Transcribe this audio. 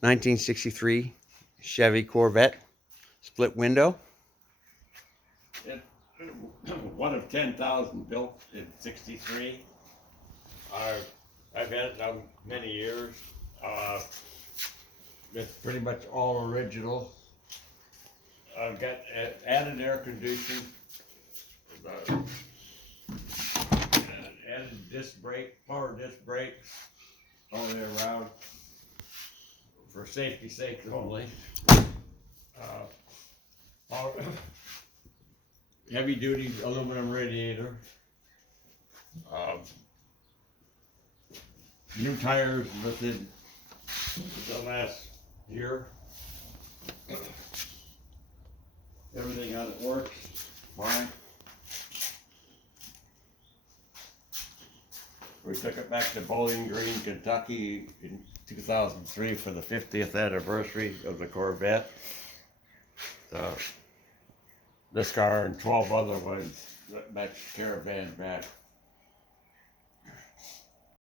1963 Chevy Corvette, split window. It, one of 10,000 built in '63. I've had it now many years. It's pretty much all original. I've got added air conditioning, added disc brake, power disc brakes all the way around for safety's sake only. Heavy duty aluminum radiator. New tires within the last year. Everything on it works fine. We took it back to Bowling Green, Kentucky in 2003 for the 50th anniversary of the Corvette. This car and 12 other ones that matched caravan back